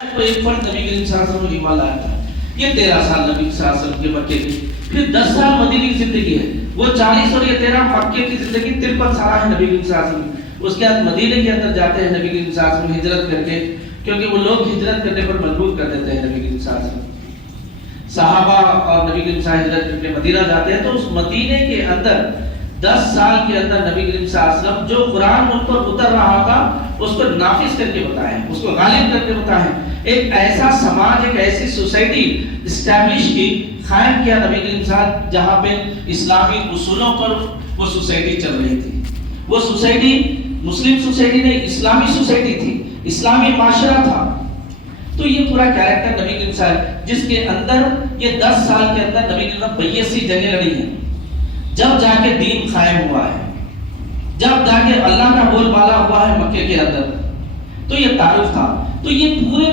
تو ایک پر نبی کریم صلی اللہ علیہ وسلم ایمان لایا تھا. یہ 13 سال نبی صلی اللہ علیہ وسلم کے مکے کی، پھر 10 سال مدینہ کی زندگی ہے. وہ 40 اور یہ 13 مکے کی زندگی 53 سال ہے نبی کریم صلی اللہ علیہ وسلم. اس کے بعد مدینہ کے اندر جاتے ہیں نبی کریم صلی اللہ علیہ وسلم ہجرت کر کے، کیونکہ وہ لوگ ہجرت کرنے پر مجبور کر دیتے ہیں نبی کریم صلی اللہ علیہ وسلم. صحابہ اور نبی کریم صلی اللہ علیہ وسلم ہجرت کر کے مدینہ جاتے ہیں. تو اس مدینہ کے اندر 10 سال کے اندر نبی کریم صلی اللہ علیہ وسلم جو قرآن ان پر اتر رہا تھا اس کو نافذ کر کے بتائیں، اس کو غالب کر کے بتائیں. ایک ایسا سماج، ایک ایسی سوسائٹی اسٹیبلش کی، قائم کیا نبی کریم صلی اللہ علیہ وسلم جہاں پہ اسلامی اصولوں پر وہ سوسائٹی چل رہی تھی. وہ سوسائٹی مسلم سوسائٹی نہیں، اسلامی سوسائٹی تھی، اسلامی معاشرہ تھا. تو یہ پورا کیریکٹر نبی کریم صلی اللہ علیہ وسلم جس کے اندر یہ 10 سال کے اندر نبی کریم صلی اللہ علیہ وسلم 82 جنگیں لڑی ہیں، جب جا کے دین قائم ہوا ہے، جب جا کے اللہ کا بول بالا ہوا ہے مکے کے اندر. تو یہ تعارف تھا. تو یہ پورے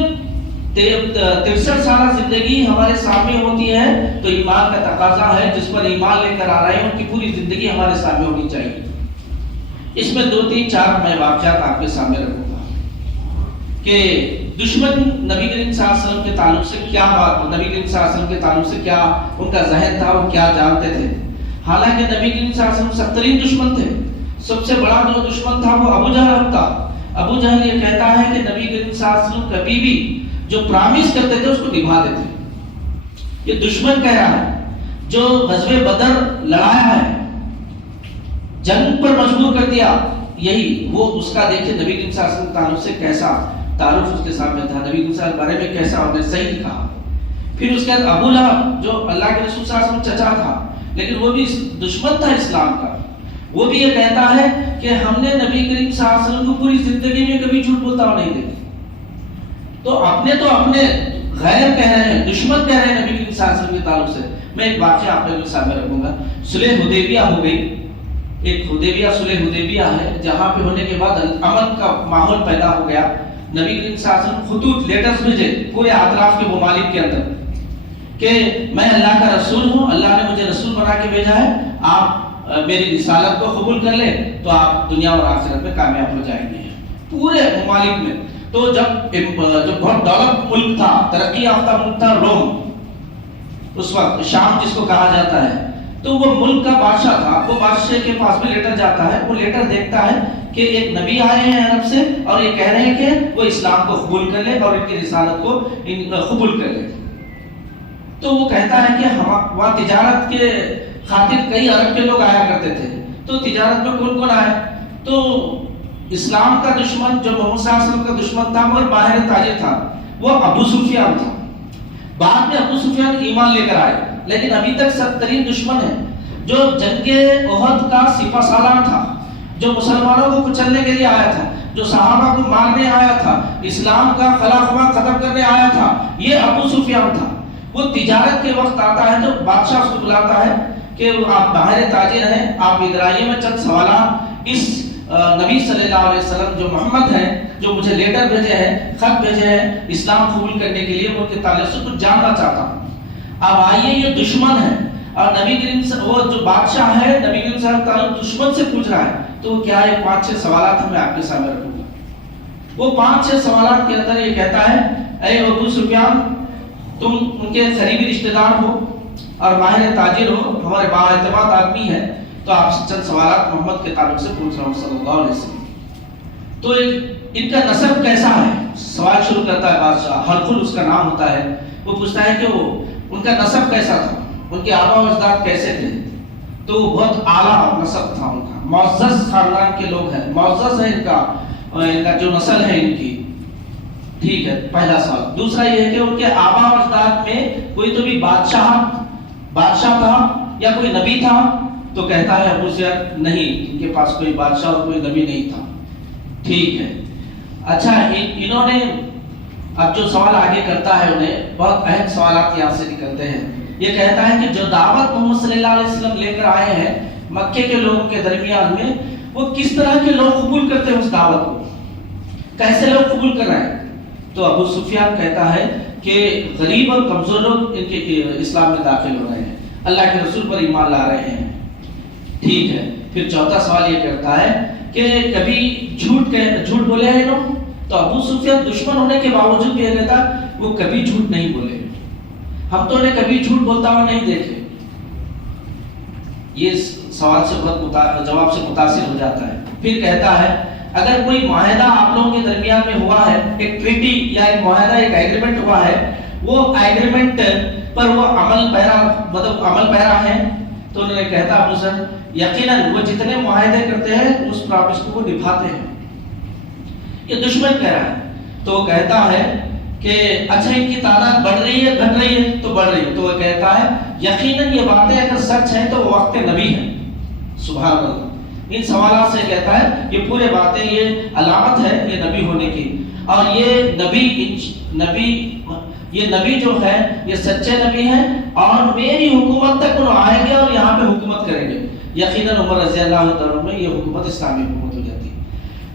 63 سالہ زندگی ہمارے سامنے ہوتی ہے تو ایمان کا تقاضا ہے. جس پر ایمان لے کر آ رہے ہیں ان کی پوری زندگی ہمارے سامنے ہونی چاہیے. اس میں 2 3 4 میں واقعات آپ کے سامنے رکھوں گا کہ دشمن نبی کریم صلی اللہ علیہ وسلم کے تعلق سے کیا بات، نبی کریم صلی اللہ علیہ وسلم کے تعلق سے کیا ان کا ذہن تھا، وہ کیا جانتے تھے. حالانکہ نبی کریم صلی اللہ علیہ وسلم سخترین دشمن تھے. سب سے بڑا جو دشمن تھا وہ ابو جہل تھا. ابو جہل یہ کہتا ہے کہ نبی کریم صلی اللہ علیہ وسلم کبھی بھی جو پرامس کرتے تھے اس کو نبھا دیتے. یہ دشمن کہہ رہا ہے جو غزوہ بدر لڑایا ہے، جنگ پر مجبور کر دیا، یہی وہ اس کا دیکھیں نبی کریم صلی اللہ علیہ وسلم تعلق سے کیسا تعارف اس کے سامنے تھا، نبی کریم صلی اللہ علیہ وسلم بارے میں کیسا انہوں نے صحیح کہا. پھر اس کے بعد ابو لہب جو اللہ کے رسول صلی اللہ علیہ وسلم چچا تھا لیکن وہ بھی دشمن تھا اسلام کا، وہ بھی یہ کہتا ہے کہ ہم نے نبی کریم صلی اللہ علیہ وسلم کو پوری زندگی میں کبھی جھوٹ بولتا ہوا نہیں دیکھا. تو اپنے غیر کہہ رہے ہیں، دشمن کہہ رہے ہیں نبی کریم صلی اللہ علیہ وسلم کے تعلق سے. میں ایک واقعہ آپ کے سامنے رکھوں گا. صلح حدیبیہ ہو گئی، ایک صلح حدیبیہ ہے جہاں پہ ہونے کے بعد امن کا ماحول پیدا ہو گیا. نبی کریم صلی اللہ علیہ وسلم خطوط لیٹرز بھیجے پورے اطراف کے ممالک کے اندر کہ میں اللہ کا رسول ہوں، اللہ نے مجھے رسول بنا کے بھیجا ہے، آپ میری رسالت کو قبول کر لیں تو آپ دنیا اور آخرت میں کامیاب ہو جائیں گے. پورے ممالک میں. تو جب بہت ڈیولپ ملک تھا، ترقی یافتہ ملک تھا روم، اس وقت شام جس کو کہا جاتا ہے، تو وہ ملک کا بادشاہ تھا. وہ بادشاہ کے پاس بھی لیٹر جاتا ہے. وہ لیٹر دیکھتا ہے کہ ایک نبی آئے ہیں عرب سے اور یہ کہہ رہے ہیں کہ وہ اسلام کو قبول کر لے اور ان کی رسالت کو قبول کر لے. تو وہ کہتا ہے کہ وہاں تجارت کے خاطر کئی عرب کے لوگ آیا کرتے تھے. تو تجارت میں کون کون آئے؟ تو اسلام کا دشمن جو محمد صلی اللہ علیہ وسلم کا دشمن تھا مگر باہر تاجر تھا، وہ ابو سفیان تھا. بعد میں ابو سفیان ایمان لے کر آئے لیکن ابھی تک سخترین دشمن ہے. جو جنگ احد کا سپہ سالار تھا، جو مسلمانوں کو کچلنے کے لیے آیا تھا، جو صحابہ کو مارنے آیا تھا، اسلام کا خلاخواہ ختم کرنے آیا تھا، یہ ابو سفیان تھا. وہ تجارت کے وقت آتا ہے تو بادشاہ اس کو بلاتا ہے کہ آپ باہر تاجر ہیں، آپ ادھر آئیے، میں چند سوالات اس نبی صلی اللہ علیہ وسلم جو محمد ہیں، جو مجھے لیٹر بھیجے ہیں، خط بھیجے ہیں اسلام قبول کرنے کے لیے، وہ ان کے تعلق سے کچھ جاننا چاہتا ہوں. اب آئیے، یہ دشمن ہے اور نبی کریم وہ جو بادشاہ ہے نبی کریم صلی اللہ علیہ وسلم دشمن سے پوچھ رہا ہے. تو کیا ہے 5-6 سوالات میں آپ کے سامنے رکھوں گا. وہ 5-6 سوالات کے اندر یہ کہتا ہے، اے ابو سفیان، تم ان کے قریبی رشتہ دار ہو اور ماہر تاجر ہو، ہمارے بااعتماد آدمی ہے، تو آپ سے چند سوالات محمد کے تعلق سے پوچھ رہا ہوں صلی اللہ علیہ وسلم. تو ان کا نسب کیسا ہے؟ سوال شروع کرتا ہے بادشاہ. ہرقل اس کا نام ہوتا ہے. وہ پوچھتا ہے کہ وہ ان کا نسب کیسا تھا، ان کے آبا و اجداد کیسے تھے. تو وہ بہت اعلیٰ نسب تھا ان کا، معزز خاندان کے لوگ ہیں، معزز ہے ان کا جو نسل ہے ان کی. ٹھیک ہے، پہلا سوال. دوسرا یہ ہے کہ ان کے آبا و اجداد میں کوئی تو بھی بادشاہ تھا یا کوئی نبی تھا. تو کہتا ہے ابو سفیان نہیں، ان کے پاس کوئی بادشاہ اور کوئی نبی نہیں تھا. ٹھیک ہے، اچھا. انہوں نے اب جو سوال آگے کرتا ہے انہیں بہت اہم سوالات یہاں سے نکلتے ہیں. یہ کہتا ہے کہ جو دعوت محمد صلی اللہ علیہ وسلم لے کر آئے ہیں مکے کے لوگوں کے درمیان میں، وہ کس طرح کے لوگ قبول کرتے ہیں اس دعوت کو، کیسے لوگ قبول کر رہے ہیں. تو ابو سفیان کہتا ہے کہ غریب اور کمزور لوگ ان کے اسلام میں داخل ہو رہے ہیں، اللہ کے رسول پر ایمان لا رہے ہیں. ٹھیک ہے. پھر چوتھا سوال یہ کرتا ہے کہ کبھی جھوٹ بولے ہیں لوگ، تو ابو سفیان دشمن ہونے کے باوجود بھی یہ کہتا وہ کبھی جھوٹ نہیں بولے، ہم تو انہیں کبھی جھوٹ بولتا ہوا نہیں دیکھے. یہ سوال سے بہت جواب سے متاثر ہو جاتا ہے. پھر کہتا ہے اگر کوئی معاہدہ آپ لوگوں کے درمیان میں ہوا ہے، ایک ٹریٹی یا ایک معاہدہ، ایک ایگریمنٹ ہوا ہے، وہ ایگریمنٹ پر وہ عمل پیرا ہے، تو انہوں نے کہتا ابو سر یقیناً وہ جتنے معاہدے کرتے ہیں اس پراپس کو وہ نبھاتے ہیں. یہ دشمن کہہ رہا ہے. تو وہ کہتا ہے کہ اچھا ان کی تعداد بڑھ رہی ہے گھٹ رہی ہے؟ تو بڑھ رہی ہے. تو وہ کہتا ہے یقیناً یہ باتیں اگر سچ ہیں تو وہ وقت نبی ہیں. سبحان اللہ. ان سوالات سے کہتا ہے یہ پورے باتیں یہ علامت ہے یہ نبی ہونے کی، اور یہ نبی جو ہے یہ سچے نبی ہیں اور میری حکومت تک وہ آئیں گے اور یہاں پہ حکومت کریں گے. یقیناً عمر رضی اللہ تعالیٰ میں یہ حکومت اسلامی حکومت ہو جاتی ہے.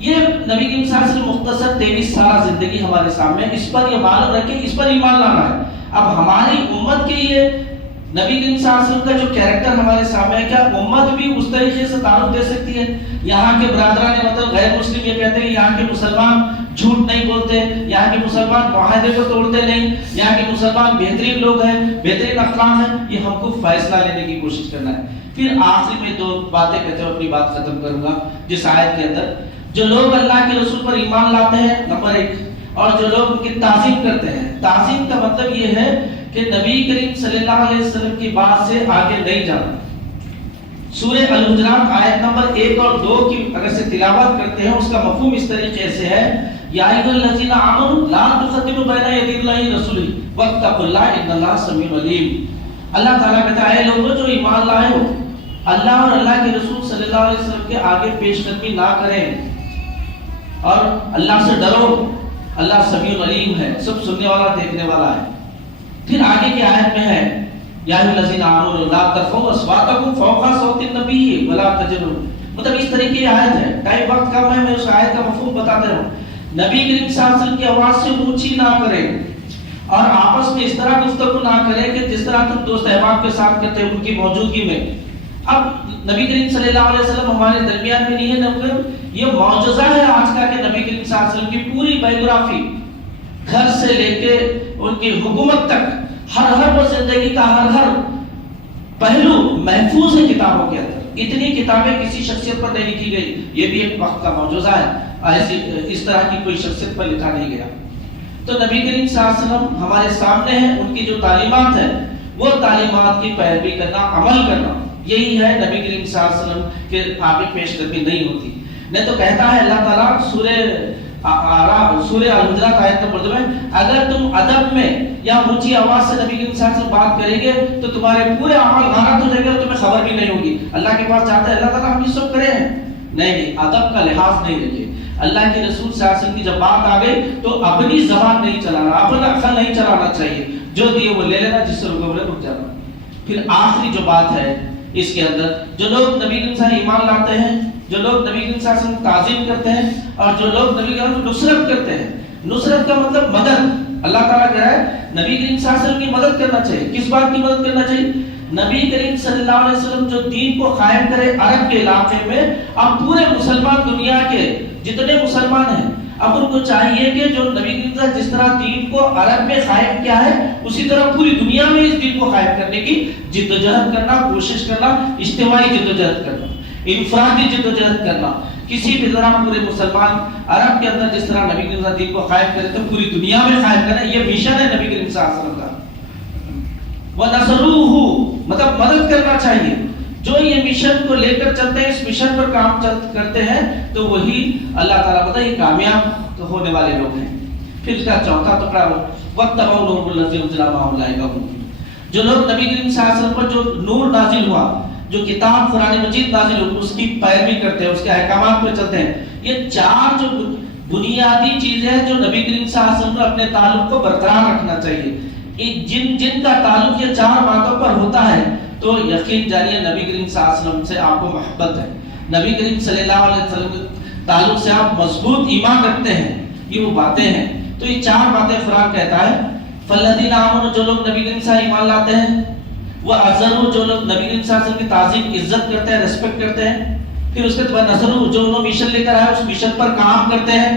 یہ نبی کریم صلی اللہ علیہ وسلم مختصر 23 سال زندگی ہمارے سامنے، اس پر یہ معلوم رکھے، اس پر ایمان لانا ہے. اب ہماری امت کے یہ نبی کریم صلی اللہ علیہ وسلم کا جو کیریکٹر ہمارے سامنے ہے، کیا امت بھی اس طریقے سے تعارف دے سکتی ہے؟ یہاں کے برادران مطلب غیر مسلم یہ کہتے ہیں یہاں کے مسلمان جھوٹ نہیں بولتے، یہاں کے مسلمان معاہدے کو توڑتے نہیں، یہاں کے مسلمان بہترین لوگ ہیں، بہترین اخلاق ہیں. یہ ہم کو فیصلہ لینے کی کوشش کرنا ہے. پھر آخری میں 2 باتیں کہتے ہیں، اپنی بات ختم کروں گا. جس آیت کے اندر جو لوگ اللہ کے رسول پر ایمان لاتے ہیں نمبر 1، اور جو لوگ ان کی تعظیم کرتے ہیں. تعظیم کا مطلب یہ ہے کہ نبی کریم صلی اللہ علیہ وسلم کی بات سے آگے نہیں جانا. سورہ الحجرات آیت نمبر 1 اور 2 کی اگر سے تلاوت کرتے ہیں، اس کا مفہوم اس طریقے سے ہے یا ایھا الذین آمنوا لا تقدموا بین یدی اللہ ورسولہ واتقوا اللہ ان اللہ سمیع علیم. اللہ تعالیٰ کہتا ہے اے لوگوں جو ایمان لائے ہو، اللہ اور اللہ کے رسول صلی اللہ علیہ وسلم کے آگے پیش قدمی نہ کریں اور اللہ سے ڈرو. اللہ سمیع علیم ہے، سب سننے والا دیکھنے والا ہے. پھر آگے کی آیت میں ہے یا ایھا الذین آمنوا لا ترفعوا اصواتکم فوق صوت النبی ولا تجهروا. مطلب اس طریقے کی آیت ہے. ٹائم وقت کم ہے، میں اس آیت کا مفہوم بتاتے رہوں. نبی کریم صلی اللہ علیہ وسلم کی آواز سے اونچی نہ کریں اور آپس میں اس طرح گفتگو نہ کریں کہ جس طرح تم دوست احباب کے ساتھ کرتے ہیں ان کی موجودگی میں. اب نبی کریم صلی اللہ علیہ وسلم ہمارے درمیان میں نہیں ہے. یہ معجزہ ہے آج کا کہ نبی کریم صلی اللہ علیہ وسلم کی پوری بایوگرافی گھر سے لے کے ان کی حکومت تک ہر وہ زندگی کا ہر پہلو محفوظ ہے کتابوں کے اندر. اتنی کتابیں کسی شخصیت پر نہیں لکھی گئی. یہ بھی ایک وقت کا معجزہ ہے، ایسی اس طرح کی کوئی شخصیت پر لکھا نہیں گیا. تو نبی کریم صلی اللہ علیہ وسلم ہمارے سامنے ہیں، ان کی جو تعلیمات ہے وہ تعلیمات کی پیروی کرنا، عمل کرنا، یہی ہے نبی کریم صلی اللہ علیہ وسلم کے آگے پیش قدمی نہیں ہوتی. نہیں تو کہتا ہے اللہ تعالیٰ سورہ الحجرات آیت نمبر 2 میں اگر تم ادب میں یا اونچی آواز سے نبی کریم صلی اللہ علیہ وسلم بات کریں گے تو تمہارے پورے اعمال غارت ہو جائیں گے اور تمہیں خبر بھی نہیں ہوگی. اللہ کے پاس چاہتا ہے اللہ تعالیٰ ہم یہ سب کرے ہیں، نہیں ادب کا لحاظ نہیں رکھے. اللہ کے رسول صلی اللہ علیہ وسلم کی جب بات آ گئی تو اپنی زبان نہیں چلانا، اپنا عقل نہیں چلانا چاہیے. جو دیے وہ لے لینا، جس سے رک جانا. پھر آخری جو بات ہے اس کے اندر، جو لوگ نبی کریم صلی اللہ علیہ وسلم ایمان لاتے ہیں، جو لوگ نبی کریم صلی اللہ علیہ وسلم تعظیم کرتے ہیں اور جو لوگ نبی کریم نصرت کرتے ہیں. نصرت کا مطلب مدد. اللہ تعالیٰ کہہ رہا ہے نبی کریم صلی اللہ علیہ وسلم کی مدد کرنا چاہیے. کس بات کی مدد کرنا چاہیے؟ نبی کریم صلی اللہ علیہ وسلم جو دین کو قائم کرے عرب کے علاقے میں. اب پورے مسلمان دنیا کے جتنے مسلمان ہیں اب ان کو چاہیے کہ جو نبی کریم صلی اللہ علیہ وسلم جس طرح دین کو عرب میں قائم کیا ہے اسی طرح پوری دنیا میں اس دین کو قائم کرنے کی جدوجہد کرنا، کوشش کرنا، اجتماعی جدوجہد کرنا، انفرادی جدوجہد کرنا. کسی بھی طرح پورے مسلمان عرب کے اندر جس طرح نبی کریم صلی اللہ علیہ وسلم دین کو قائم کرے تو پوری دنیا میں قائم کرنا. یہ مشن ہے نبی کریم صلی اللہ علیہ وسلم کا. وَنَصَرُوهُ مطلب مدد کرنا چاہیے. جو یہ مشن کو لے کر چلتے ہیں، اس مشن پر کام کرتے ہیں تو وہی اللہ تعالیٰ پتہ ہے کامیاب ہونے والے لوگ ہیں. پھر اس کا چوتھا ٹکڑا وَاتَّبَعُوا نُورَ الَّذِي أُنزِلَ مَعَهُ أُولَٰئِكَ هُمُ الْمُفْلِحُونَ. جو لوگ نبی کریم صلی اللہ علیہ وسلم پر جو نور نازل ہوا، جو کتاب قرآن مجید نازل ہوئی، اس کی پیروی کرتے ہیں، اس کے احکامات پہ چلتے ہیں. یہ 4 جو بنیادی چیزیں ہیں جو نبی کریم صلی اللہ علیہ وسلم کو اپنے تعلق کو برقرار رکھنا چاہیے. جن کا تعلق یہ 4 باتوں پر ہوتا ہے تو یقین جانیے نبی کریم صلی اللہ علیہ وسلم سے آپ کو محبت ہے. نبی کریم صلی اللہ علیہ وسلم کے تعلق سے آپ مضبوط ایمان رکھتے ہیں. یہ وہ باتیں ہیں. تو یہ 4 باتیں قرآن کہتا ہے. فالذین آمنوا جو لوگ نبی کریم صلی اللہ علیہ وسلم ایمان لاتے ہیں، وہ عزروا جو لوگ نبی کریم صلی اللہ علیہ وسلم کی تعظیم عزت کرتے ہیں، ریسپیکٹ کرتے ہیں. پھر اس کے بعد نصروا جو انہوں مشن لے کر آئے اس مشن پر کام کرتے ہیں.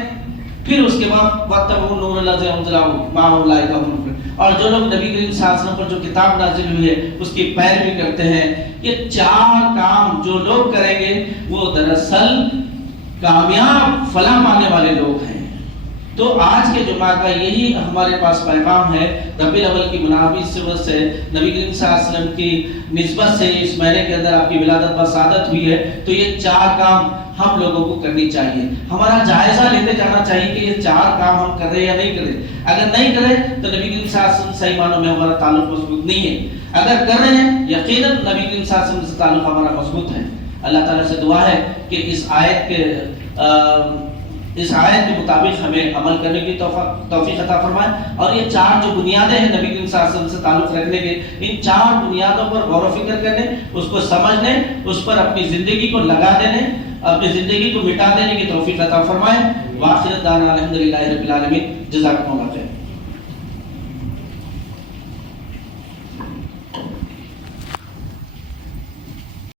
پھر اس کے بعد وَاتَّبَعُوا النُّورَ الَّذِي أُنزِلَ مَعَهُ أُولَٰئِكَ هُمُ الْمُفْلِحُونَ، اور جو لوگ نبی کریم صلی اللہ علیہ وسلم پر جو کتاب نازل ہوئی ہے اس کی پیروی کرتے ہیں، یہ 4 کام جو لوگ کریں گے وہ دراصل کامیاب فلاح پانے والے لوگ ہیں۔ تو آج کے جمعہ کا یہی ہمارے پاس پیغام ہے، ربیع الاول کی مناسبت سے، نبی کریم صلی اللہ علیہ وسلم کی نسبت سے اس مہینے کے اندر آپ کی ولادت بسعادت ہوئی ہے، تو یہ 4 کام ہم لوگوں کو کرنی چاہیے۔ ہمارا جائزہ لیتے جانا چاہیے کہ یہ 4 کام ہم کر رہے یا نہیں کر رہے۔ اگر نہیں کریں تو نبی کریم صلی اللہ علیہ وسلم صحیح معنوں میں ہمارا تعلق مضبوط نہیں ہے، اگر کر رہے ہیں یقیناً نبی کریم صلی اللہ علیہ وسلم سے تعلق ہمارا مضبوط ہے۔ اللہ تعالیٰ سے دعا ہے کہ اس آیت کے مطابق ہمیں عمل کرنے کی توفیق عطا فرمائے، اور یہ 4 جو بنیادیں ہیں نبی کریم صلی اللہ علیہ وسلم سے تعلق رکھنے کے، ان 4 بنیادوں پر غور و فکر کرنے، اس کو سمجھنے، اس پر اپنی زندگی کو لگا دینے، اپنی زندگی کو مٹا دینے کی توفیق عطا فرمائے۔ وآخر دعوانا الحمدللہ رب العالمین۔ جزاکم اللہ خیر۔